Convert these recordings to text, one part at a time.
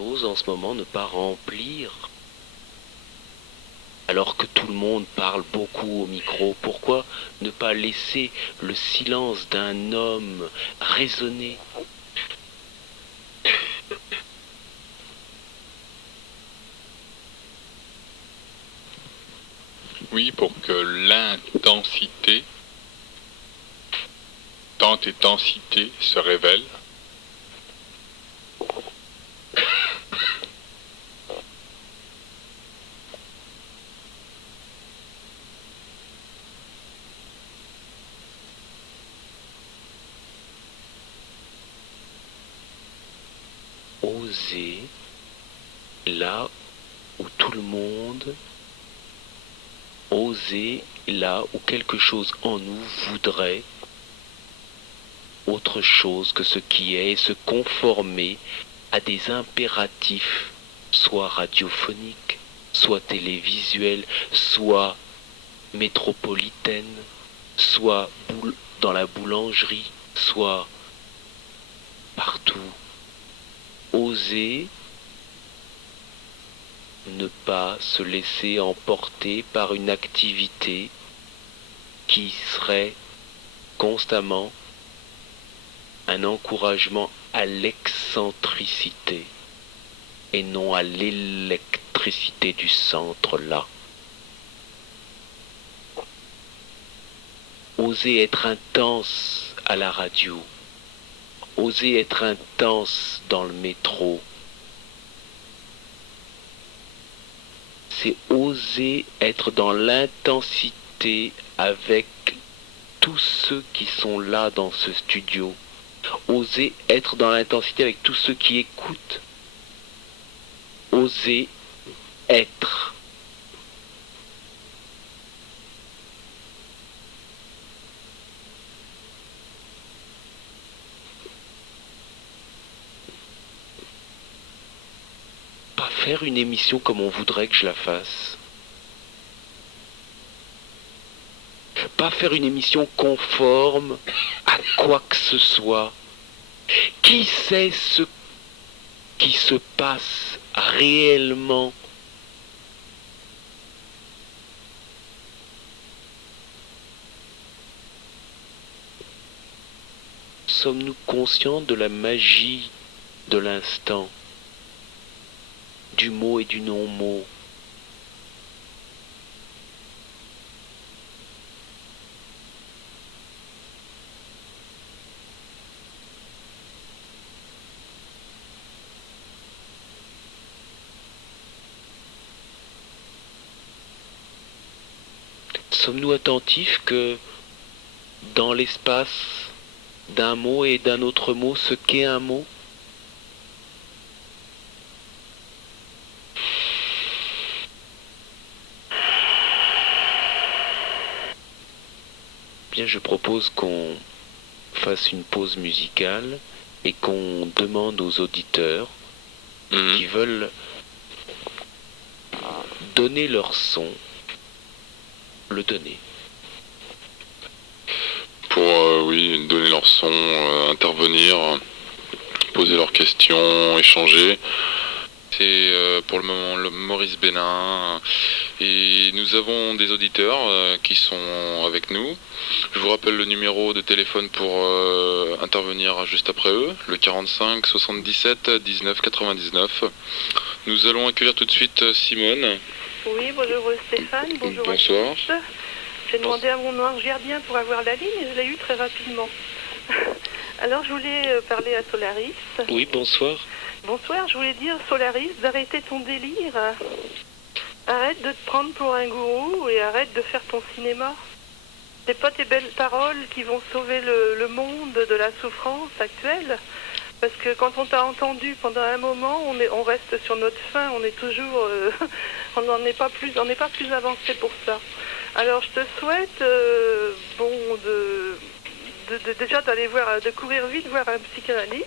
chose en ce moment ne pas remplir? Alors que tout le monde parle beaucoup au micro, pourquoi ne pas laisser le silence d'un homme résonner? Oui, pour que l'intensité, tant et densité se révèle. Oser là où tout le monde, oser là où quelque chose en nous voudrait autre chose que ce qui est et se conformer à des impératifs, soit radiophoniques, soit télévisuels, soit métropolitaines, soit dans la boulangerie, soit partout. Oser ne pas se laisser emporter par une activité qui serait constamment un encouragement à l'excentricité et non à l'électricité du centre là. Oser être intense à la radio, oser être intense dans le métro, c'est oser être dans l'intensité avec tous ceux qui sont là dans ce studio. Oser être dans l'intensité avec tous ceux qui écoutent. Oser être. Pas faire une émission comme on voudrait que je la fasse. Pas faire une émission conforme à quoi que ce soit. Qui sait ce qui se passe réellement? Sommes-nous conscients de la magie de l'instant, du mot et du non-mot? Sommes-nous attentifs que dans l'espace d'un mot et d'un autre mot, ce qu'est un mot? Bien, je propose qu'on fasse une pause musicale et qu'on demande aux auditeurs qui veulent donner leur son, le donner. Pour, oui, donner leur son, intervenir, poser leurs questions, échanger. C'est pour le moment Maurice Bénin et nous avons des auditeurs qui sont avec nous. Je vous rappelle le numéro de téléphone pour intervenir juste après eux, le 45 77 19 99. Nous allons accueillir tout de suite Simone. Oui, bonjour Stéphane, bonjour Bonsoir. à tous. J'ai demandé à mon noir gardien pour avoir la ligne et je l'ai eu très rapidement. Alors je voulais parler à Solaris. Oui, bonsoir. Bonsoir, je voulais dire Solaris d'arrêter ton délire. Arrête de te prendre pour un gourou et arrête de faire ton cinéma. C'est pas tes belles paroles qui vont sauver le monde de la souffrance actuelle. Parce que quand on t'a entendu pendant un moment, on reste sur notre faim, on est toujours, on n'est pas plus avancé pour ça. Alors je te souhaite, déjà d'aller de courir vite voir un psychanalyste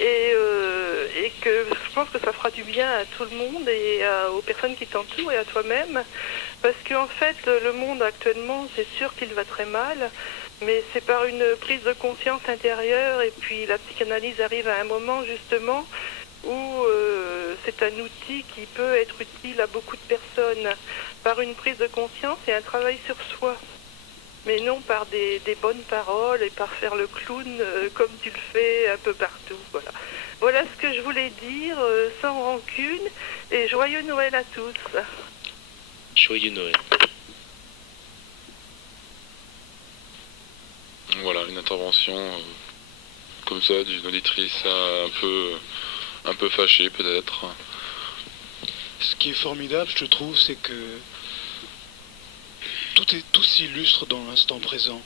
et que je pense que ça fera du bien à tout le monde et aux personnes qui t'entourent et à toi-même. Parce qu'en fait, le monde actuellement, c'est sûr qu'il va très mal. Mais c'est par une prise de conscience intérieure et puis la psychanalyse arrive à un moment justement où c'est un outil qui peut être utile à beaucoup de personnes par une prise de conscience et un travail sur soi. Mais non par des bonnes paroles et par faire le clown comme tu le fais un peu partout. Voilà, voilà ce que je voulais dire, sans rancune, et joyeux Noël à tous. Joyeux Noël. Voilà, une intervention comme ça d'une auditrice un peu fâchée peut-être. Ce qui est formidable, je trouve, c'est que tout s'illustre dans l'instant présent.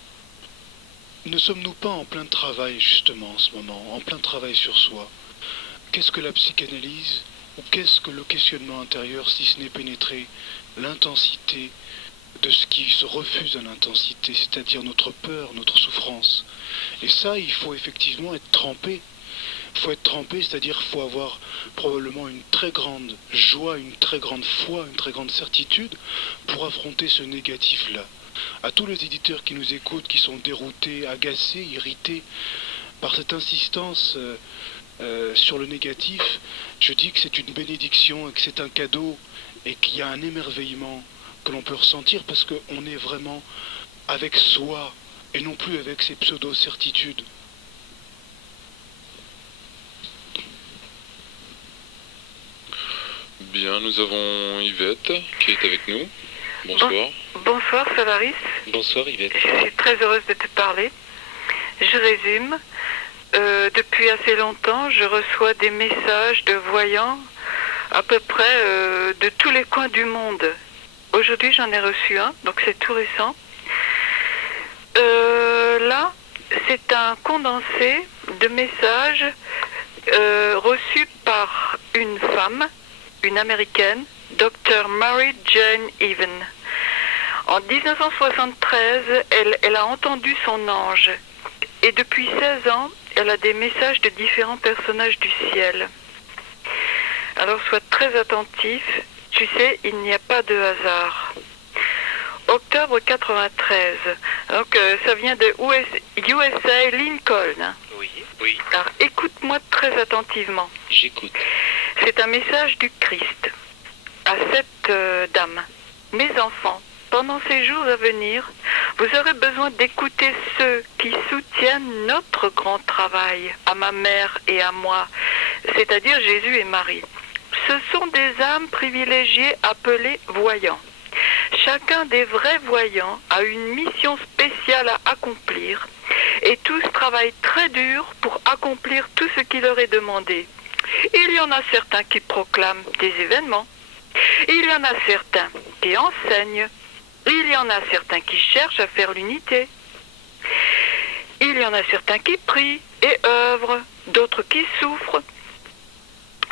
Ne sommes-nous pas en plein travail, justement, en ce moment, en plein travail sur soi? Qu'est-ce que la psychanalyse, ou qu'est-ce que le questionnement intérieur, si ce n'est pénétrer l'intensité de ce qui se refuse à l'intensité, c'est-à-dire notre peur, notre souffrance? Et ça, il faut effectivement être trempé. Il faut être trempé, c'est-à-dire qu'il faut avoir probablement une très grande joie, une très grande foi, une très grande certitude pour affronter ce négatif-là. À tous les éditeurs qui nous écoutent, qui sont déroutés, agacés, irrités par cette insistance sur le négatif, je dis que c'est une bénédiction et que c'est un cadeau et qu'il y a un émerveillement que l'on peut ressentir parce qu'on est vraiment avec soi et non plus avec ses pseudo-certitudes. Bien, nous avons Yvette qui est avec nous. Bonsoir. Bonsoir Solaris. Bonsoir Yvette. Je suis très heureuse de te parler. Je résume. Depuis assez longtemps, je reçois des messages de voyants à peu près de tous les coins du monde. Aujourd'hui, j'en ai reçu un, donc c'est tout récent. Là, c'est un condensé de messages reçus par une femme, une américaine, Dr. Mary Jane Even. En 1973, elle a entendu son ange. Et depuis 16 ans, elle a des messages de différents personnages du ciel. Alors sois très attentif. Tu sais, il n'y a pas de hasard. Octobre 93. Donc ça vient de USA Lincoln. Oui. Alors écoute-moi très attentivement. J'écoute. C'est un message du Christ à cette dame. Mes enfants, pendant ces jours à venir, vous aurez besoin d'écouter ceux qui soutiennent notre grand travail, à ma mère et à moi, c'est-à-dire Jésus et Marie. Ce sont des âmes privilégiées appelées voyants. Chacun des vrais voyants a une mission spéciale à accomplir et tous travaillent très dur pour accomplir tout ce qui leur est demandé. Il y en a certains qui proclament des événements. Il y en a certains qui enseignent. Il y en a certains qui cherchent à faire l'unité. Il y en a certains qui prient et œuvrent, d'autres qui souffrent.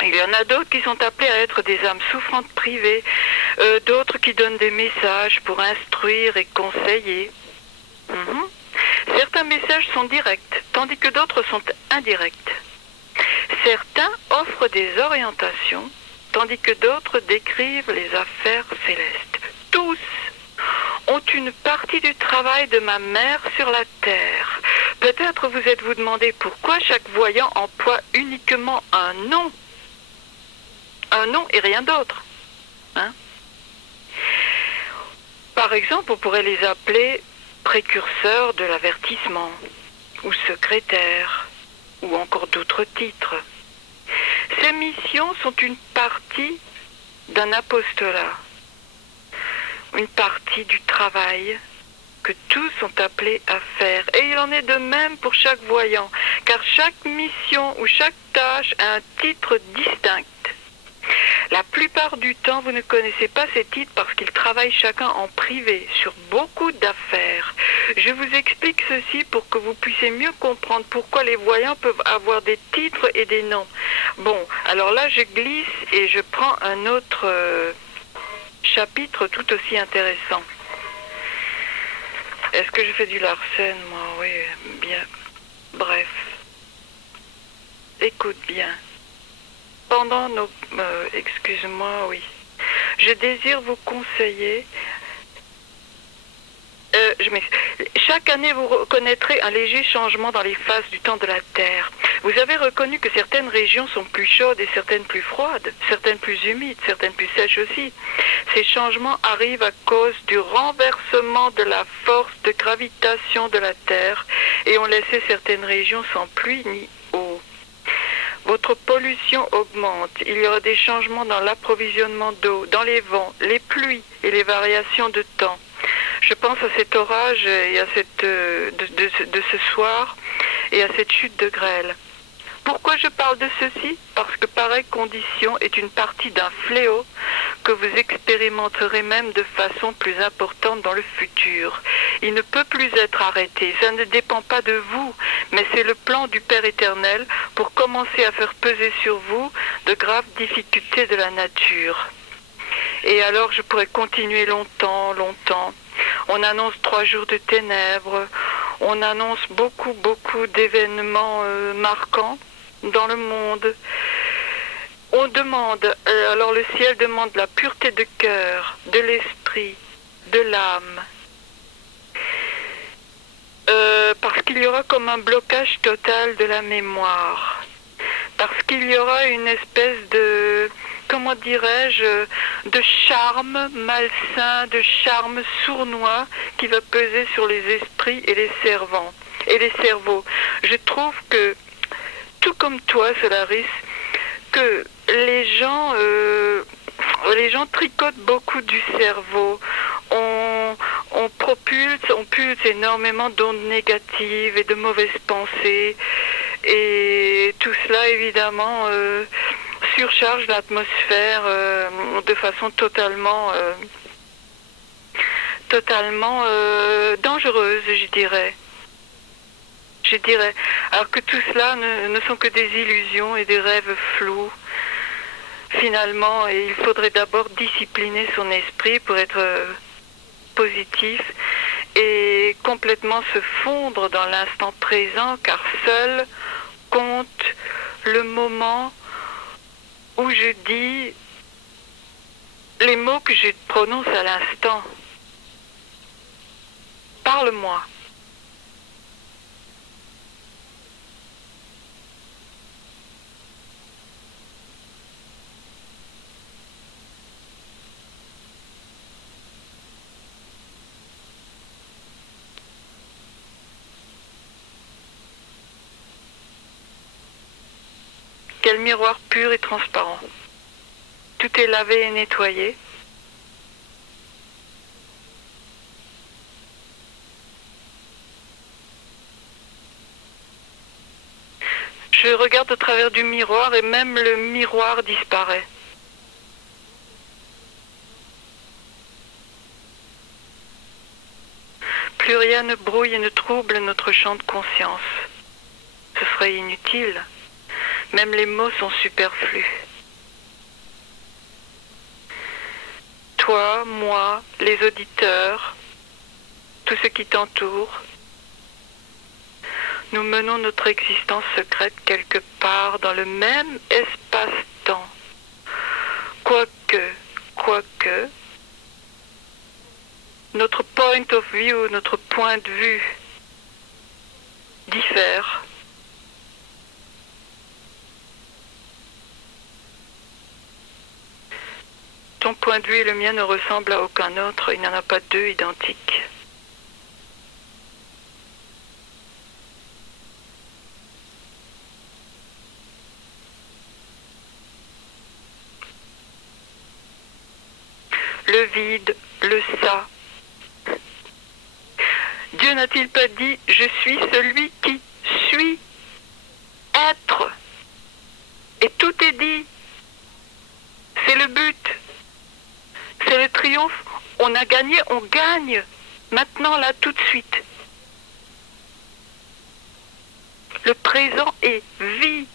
Il y en a d'autres qui sont appelés à être des âmes souffrantes privées, d'autres qui donnent des messages pour instruire et conseiller. Certains messages sont directs, tandis que d'autres sont indirects. Certains offrent des orientations, tandis que d'autres décrivent les affaires célestes. Tous ont une partie du travail de ma mère sur la terre. Peut-être vous êtes-vous demandé pourquoi chaque voyant emploie uniquement un nom. Un nom et rien d'autre. Par exemple, on pourrait les appeler précurseurs de l'avertissement, ou secrétaires, ou encore d'autres titres. Ces missions sont une partie d'un apostolat, une partie du travail que tous sont appelés à faire. Et il en est de même pour chaque voyant, car chaque mission ou chaque tâche a un titre distinct. La plupart du temps, vous ne connaissez pas ces titres parce qu'ils travaillent chacun en privé sur beaucoup d'affaires. Je vous explique ceci pour que vous puissiez mieux comprendre pourquoi les voyants peuvent avoir des titres et des noms. Bon, alors là, je glisse et je prends un autre chapitre tout aussi intéressant. Est-ce que je fais du Larsen, moi? Oui, bien. Bref. Écoute bien. Pendant nos... excuse-moi, oui. Je désire vous conseiller... Chaque année, vous reconnaîtrez un léger changement dans les phases du temps de la Terre. Vous avez reconnu que certaines régions sont plus chaudes et certaines plus froides, certaines plus humides, certaines plus sèches aussi. Ces changements arrivent à cause du renversement de la force de gravitation de la Terre et ont laissé certaines régions sans pluie ni eau. Votre pollution augmente. Il y aura des changements dans l'approvisionnement d'eau, dans les vents, les pluies et les variations de temps. Je pense à cet orage et à de ce soir et à cette chute de grêle. Pourquoi je parle de ceci? Parce que pareille condition est une partie d'un fléau que vous expérimenterez même de façon plus importante dans le futur. Il ne peut plus être arrêté. Ça ne dépend pas de vous, mais c'est le plan du Père éternel pour commencer à faire peser sur vous de graves difficultés de la nature. Et alors je pourrais continuer longtemps. On annonce 3 jours de ténèbres, on annonce beaucoup d'événements marquants dans le monde. On demande, alors le ciel demande la pureté de cœur, de l'esprit, de l'âme. Parce qu'il y aura comme un blocage total de la mémoire. Parce qu'il y aura une espèce de, comment dirais-je, de charme malsain, de charme sournois qui va peser sur les esprits et les cerveaux. Je trouve que, tout comme toi, Solaris, que les gens tricotent beaucoup du cerveau. On pulse énormément d'ondes négatives et de mauvaises pensées. Et tout cela, évidemment, surcharge l'atmosphère de façon totalement dangereuse, je dirais. Alors que tout cela ne sont que des illusions et des rêves flous. Finalement, il faudrait d'abord discipliner son esprit pour être positif et complètement se fondre dans l'instant présent, car seul compte le moment où je dis les mots que je prononce à l'instant. Parle-moi. Quel miroir pur et transparent. Tout est lavé et nettoyé. Je regarde au travers du miroir et même le miroir disparaît. Plus rien ne brouille et ne trouble notre champ de conscience. Ce serait inutile. Même les mots sont superflus. Toi, moi, les auditeurs, tout ce qui t'entoure, nous menons notre existence secrète quelque part dans le même espace-temps. Quoique, notre point of view, notre point de vue diffère. Ton point de vue et le mien ne ressemblent à aucun autre, il n'y en a pas deux identiques. Le vide, le ça. Dieu n'a-t-il pas dit « Je suis celui qui suis être » et tout est dit. C'est le but. C'est le triomphe. On a gagné, on gagne. Maintenant, là, tout de suite. Le présent est vie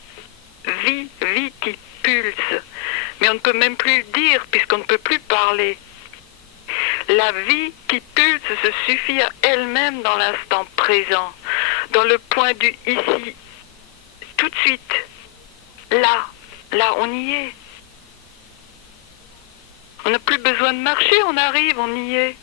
qui pulse. Mais on ne peut même plus le dire puisqu'on ne peut plus parler. La vie qui pulse se suffit à elle-même dans l'instant présent, dans le point du ici, tout de suite. Là, on y est. On n'a plus besoin de marcher, on arrive, on y est.